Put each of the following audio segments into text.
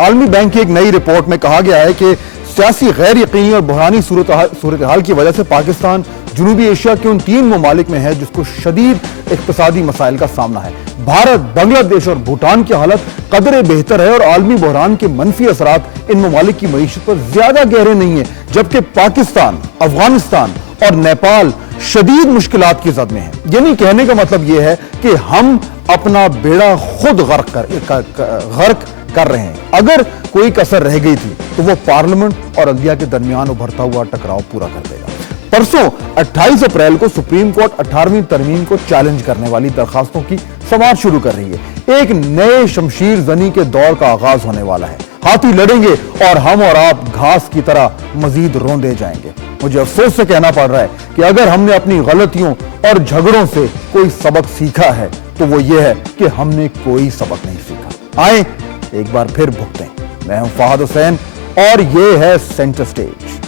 عالمی بینک کی ایک نئی رپورٹ میں کہا گیا ہے کہ سیاسی غیر یقینی اور بحرانی صورتحال کی وجہ سے پاکستان جنوبی ایشیا کے ان 3 ممالک میں ہے جس کو شدید اقتصادی مسائل کا سامنا ہے۔ بھارت، بنگلہ دیش اور بھوٹان کی حالت قدرے بہتر ہے اور عالمی بحران کے منفی اثرات ان ممالک کی معیشت پر زیادہ گہرے نہیں ہیں، جبکہ پاکستان، افغانستان اور نیپال شدید مشکلات کی زد میں ہیں۔ یعنی کہنے کا مطلب یہ ہے کہ ہم اپنا بیڑا خود غرق کر رہے ہیں۔ اگر کوئی کسر رہ گئی تھی تو وہ پارلیمنٹ اور عدلیہ کے درمیان ابھرتا ہوا ٹکراؤ پورا کر دے گا۔ پرسوں 28 اپریل کو سپریم کورٹ 18ویں ترمیم کو چیلنج کرنے والی درخواستوں کی سماعت شروع کر رہی ہے۔ ایک نئے شمشیر زنی کے دور کا آغاز ہونے والا ہے۔ ہاتھی لڑیں گے اور ہم اور آپ گھاس کی طرح مزید روندے جائیں گے۔ مجھے افسوس سے کہنا پڑ رہا ہے کہ اگر ہم نے اپنی غلطیوں اور جھگڑوں سے کوئی سبق سیکھا ہے تو وہ یہ ہے کہ ہم نے کوئی سبق نہیں سیکھا۔ آئیں ایک بار پھر بھگتیں۔ میں ہوں فہد حسین اور یہ ہے سینٹر سٹیج۔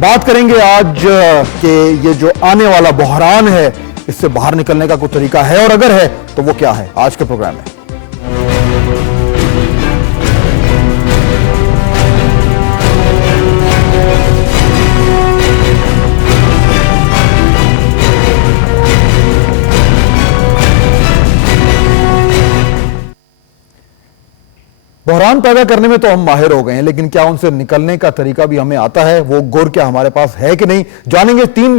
بات کریں گے آج کہ یہ جو آنے والا بحران ہے اس سے باہر نکلنے کا کوئی طریقہ ہے، اور اگر ہے تو وہ کیا ہے، آج کے پروگرام میں۔ بحران پیدا کرنے میں تو ہم ماہر ہو گئے ہیں، لیکن کیا ان سے نکلنے کا طریقہ بھی ہمیں آتا ہے؟ وہ گر کیا ہمارے پاس ہے کہ نہیں، جانیں گے۔ 3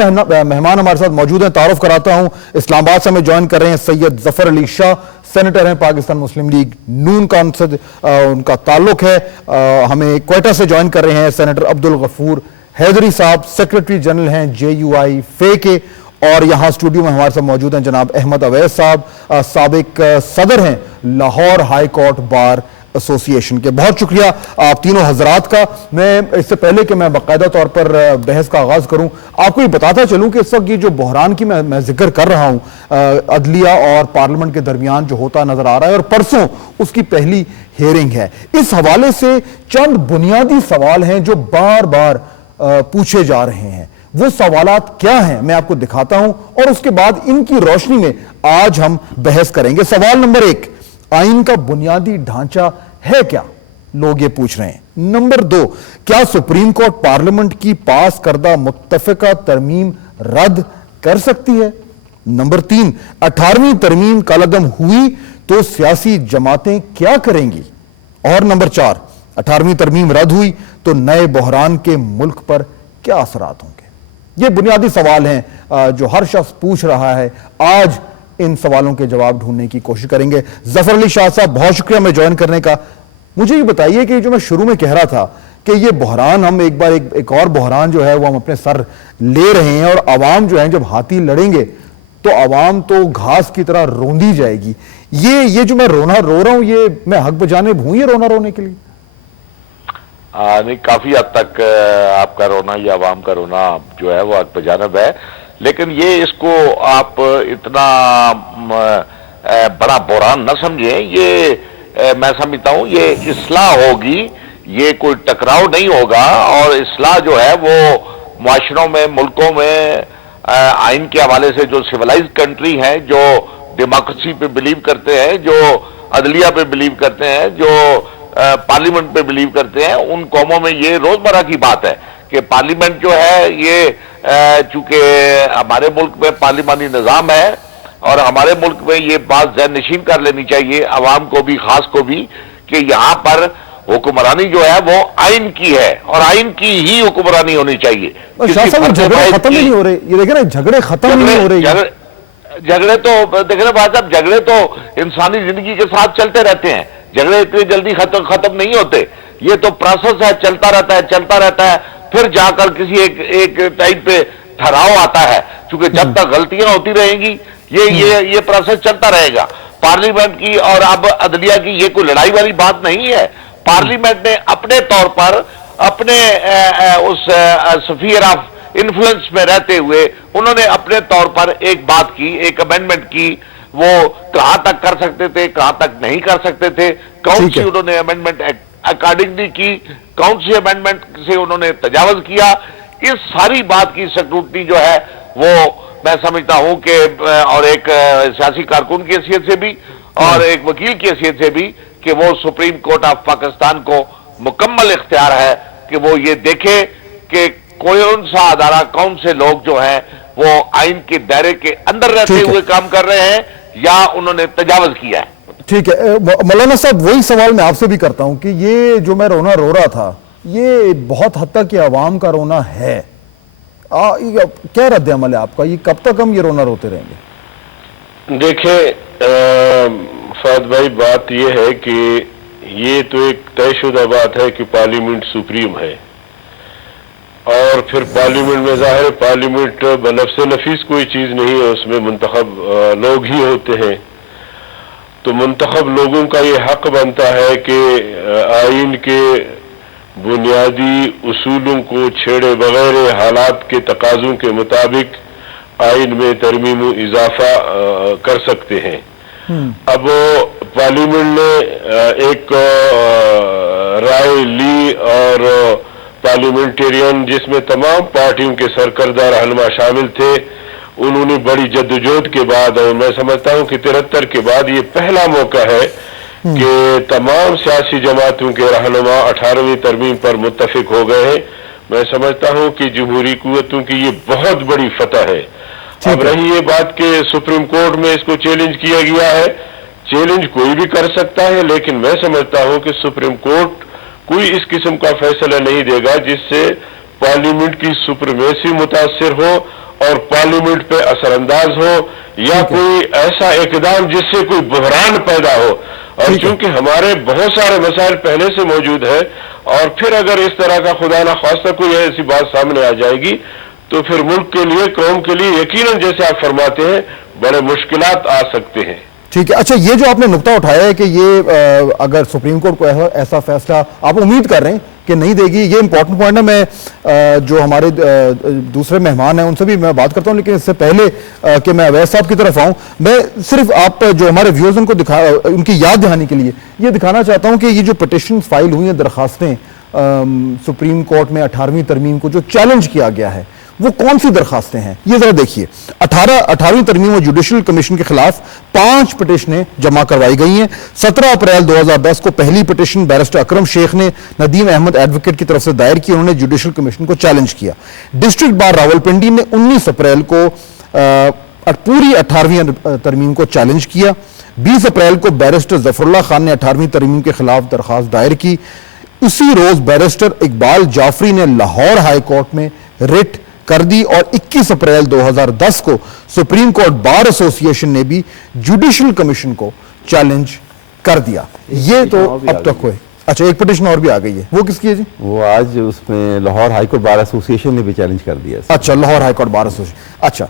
مہمان ہمارے ساتھ موجود ہیں، تعارف کراتا ہوں۔ اسلام آباد سے ہمیں جوائن کر رہے ہیں سید ظفر علی شاہ، سینیٹر ہیں پاکستان مسلم لیگ نون کا ان کا تعلق ہے۔ ہمیں کوئٹہ سے جوائن کر رہے ہیں سینیٹر عبدالغفور حیدری صاحب، سیکریٹری جنرل ہیں JUI فے کے، اور یہاں اسٹوڈیو میں ہمارے ساتھ موجود ہیں جناب احمد اویس صاحب، سابق صدر ہیں لاہور ہائی کورٹ بار ایسوسی ایشن کے۔ بہت شکریہ آپ تینوں حضرات کا۔ میں اس سے پہلے کہ میں باقاعدہ طور پر بحث کا آغاز کروں، آپ کو یہ بتاتا چلوں کہ اس وقت یہ جو بحران کی میں ذکر کر رہا ہوں عدلیہ اور پارلیمنٹ کے درمیان جو ہوتا نظر آ رہا ہے، اور پرسوں اس کی پہلی ہیئرنگ ہے، اس حوالے سے چند بنیادی سوال ہیں جو بار بار پوچھے جا رہے ہیں۔ وہ سوالات کیا ہیں میں آپ کو دکھاتا ہوں، اور اس کے بعد ان کی روشنی میں آج ہم بحث کریں گے۔ سوال نمبر 1، آئین کا بنیادی ڈھانچہ ہے کیا؟ لوگ یہ پوچھ رہے ہیں۔ نمبر 2، کیا سپریم کورٹ پارلیمنٹ کی پاس کردہ متفقہ ترمیم رد کر سکتی ہے؟ نمبر 3، 18ویں ترمیم کالعدم ہوئی تو سیاسی جماعتیں کیا کریں گی؟ اور نمبر 4، 18ویں ترمیم رد ہوئی تو نئے بحران کے ملک پر کیا اثرات ہوں گے؟ یہ بنیادی سوال ہیں جو ہر شخص پوچھ رہا ہے۔ آج ان سوالوں کے جواب ڈھونڈنے کی کوشش کریں گے۔ ظفر علی شاہ صاحب بہت شکریہ میں جوائن کرنے کا۔ مجھے یہ بتائیے کہ جو میں شروع میں کہہ رہا تھا کہ یہ بحران ہم ایک اور بحران جو ہے وہ ہم اپنے سر لے رہے ہیں، اور عوام جو ہیں جب ہاتھی لڑیں گے تو عوام تو گھاس کی طرح روندی جائے گی۔ یہ جو میں رو رہا ہوں، یہ میں حق بجانب ہوں یہ رونے کے لیے؟ نہیں، کافی حد تک آپ کا رونا یا عوام کا رونا جو ہے وہ حق بجانب ہے، لیکن یہ اس کو آپ اتنا بڑا بحران نہ سمجھیں۔ یہ میں سمجھتا ہوں یہ اصلاح ہوگی، یہ کوئی ٹکراؤ نہیں ہوگا، اور اصلاح جو ہے وہ معاشروں میں، ملکوں میں آئین کے حوالے سے جو سیولائز کنٹری ہیں، جو ڈیموکریسی پہ بلیو کرتے ہیں، جو عدلیہ پہ بلیو کرتے ہیں، جو پارلیمنٹ پہ بلیو کرتے ہیں، ان قوموں میں یہ روزمرہ کی بات ہے کہ پارلیمنٹ جو ہے یہ چونکہ ہمارے ملک میں پارلیمانی نظام ہے، اور ہمارے ملک میں یہ بات ذہن نشین کر لینی چاہیے عوام کو بھی، خاص کو بھی، کہ یہاں پر حکمرانی جو ہے وہ آئین کی ہے، اور آئین کی ہی حکمرانی ہونی چاہیے۔ شاہ صاحب جھگڑے ختم ہی نہیں ہو رہے، یہ دیکھیں نا، جھگڑے ختم نہیں ہو رہے۔ جھگڑے تو دیکھیں نا بھائی صاحب، جھگڑے تو انسانی زندگی کے ساتھ چلتے رہتے ہیں، جھگڑے اتنی جلدی ختم نہیں ہوتے، یہ تو پروسیس ہے، چلتا رہتا ہے، پھر جا کر کسی ایک ٹائم پہ ٹھہراؤ آتا ہے، چونکہ جب تک غلطیاں ہوتی رہیں گی یہ پروسیس چلتا رہے گا۔ پارلیمنٹ کی اور اب عدلیہ کی یہ کوئی لڑائی والی بات نہیں ہے۔ پارلیمنٹ نے اپنے طور پر اپنے اس سفیر آف انفلوئنس میں رہتے ہوئے انہوں نے اپنے طور پر ایک بات کی، ایک امینڈمنٹ کی وہ کہاں تک کر سکتے تھے, کہاں تک نہیں کر سکتے تھے, کون ٹھیک سی ہے. انہوں نے امینڈمنٹ اکارڈنگلی کی, کون سی امینڈمنٹ سے انہوں نے تجاوز کیا. اس ساری بات کی سکروٹنی جو ہے وہ میں سمجھتا ہوں کہ اور ایک سیاسی کارکن کی حیثیت سے بھی اور ایک وکیل کی حیثیت سے بھی کہ وہ سپریم کورٹ آف پاکستان کو مکمل اختیار ہے کہ وہ یہ دیکھے کہ کون سا ادارہ, کون سے لوگ جو ہیں وہ آئین کے دائرے کے اندر رہتے ٹھیک ہے. ہوئے کام کر رہے ہیں یا انہوں نے تجاوز کیا ہے. ٹھیک ہے مولانا صاحب, وہی سوال میں آپ سے بھی کرتا ہوں کہ یہ جو میں رونا رو رہا تھا یہ بہت حد تک یہ عوام کا رونا ہے. کیا رد عمل ہے آپ کا, یہ کب تک ہم یہ رونا روتے رہیں گے؟ دیکھیں فہد بھائی, بات یہ ہے کہ یہ تو ایک طے شدہ بات ہے کہ پارلیمنٹ سپریم ہے, اور پھر پارلیمنٹ میں ظاہر پارلیمنٹ بنفس نفیس کوئی چیز نہیں ہے, اس میں منتخب لوگ ہی ہوتے ہیں. تو منتخب لوگوں کا یہ حق بنتا ہے کہ آئین کے بنیادی اصولوں کو چھیڑے بغیر حالات کے تقاضوں کے مطابق آئین میں ترمیم و اضافہ کر سکتے ہیں. اب پارلیمنٹ نے ایک رائے لی اور پارلیمنٹیرین جس میں تمام پارٹیوں کے سرکردہ رہنما شامل تھے, انہوں نے بڑی جدوجہد کے بعد, اور میں سمجھتا ہوں کہ 73 کے بعد یہ پہلا موقع ہے کہ تمام سیاسی جماعتوں کے رہنما 18ویں ترمیم پر متفق ہو گئے ہیں. میں سمجھتا ہوں کہ جمہوری قوتوں کی یہ بہت بڑی فتح ہے. اب رہی یہ بات کہ سپریم کورٹ میں اس کو چیلنج کیا گیا ہے, چیلنج کوئی بھی کر سکتا ہے, لیکن میں سمجھتا ہوں کہ سپریم کورٹ کوئی اس قسم کا فیصلہ نہیں دے گا جس سے پارلیمنٹ کی سپریمیسی متاثر ہو اور پارلیمنٹ پہ اثر انداز ہو, یا کوئی ایسا اقدام جس سے کوئی بحران پیدا ہو. اور چونکہ ہمارے بہت سارے مسائل پہلے سے موجود ہیں, اور پھر اگر اس طرح کا خدا نخواستہ کوئی ایسی بات سامنے آ جائے گی تو پھر ملک کے لیے, قوم کے لیے یقیناً جیسے آپ فرماتے ہیں بڑے مشکلات آ سکتے ہیں. ٹھیک ہے. اچھا, یہ جو آپ نے نقطہ اٹھایا ہے کہ یہ اگر سپریم کورٹ کو ایسا فیصلہ آپ امید کر رہے ہیں کہ نہیں دے گی, یہ امپورٹنٹ پوائنٹ ہے. میں جو ہمارے دوسرے مہمان ہیں ان سے بھی میں بات کرتا ہوں, لیکن اس سے پہلے کہ میں اویس صاحب کی طرف آؤں, میں صرف آپ جو ہمارے ویورز ان کو ان کی یاد دہانی کے لیے یہ دکھانا چاہتا ہوں کہ یہ جو پٹیشن فائل ہوئی ہیں, درخواستیں سپریم کورٹ میں 18ویں ترمیم کو جو چیلنج کیا گیا ہے, وہ کون سی درخواستیں ہیں یہ ذرا دیکھیے. 18ویں ترمیم اور جوڈیشل کمیشن کے خلاف 5 پٹیشنیں جمع کروائی گئی ہیں. 17 اپریل 2010 کو پہلی پٹیشن بیرسٹر اکرم شیخ نے ندیم احمد ایڈوکیٹ کی طرف سے دائر کی, انہوں نے جوڈیشل کمیشن کو چیلنج کیا. ڈسٹرکٹ بار راولپنڈی نے 19 اپریل کو پوری 18ویں ترمیم کو چیلنج کیا. 20 اپریل کو بیرسٹر ظفر اللہ خان نے 18ویں ترمیم کے خلاف درخواست دائر کی. اسی روز بیرسٹر اقبال جعفری نے لاہور ہائی کورٹ میں ریٹ کر دی, اور 21 اپریل 2010 کو سپریم کورٹ بار ایسوسی ایشن نے بھی جوڈیشل کمیشن کو چیلنج کر دیا. یہ تو اب تک ہوئے. اچھا, ایک پٹیشن اور بھی آ گئی ہے, وہ کس کی ہے جی؟ وہ آج اس میں لاہور ہائی کورٹ بار ایسوسی ایشن نے بھی چیلنج کر دیا. اچھا, لاہور ہائی کورٹ بار ایسوسی ایشن. اچھا,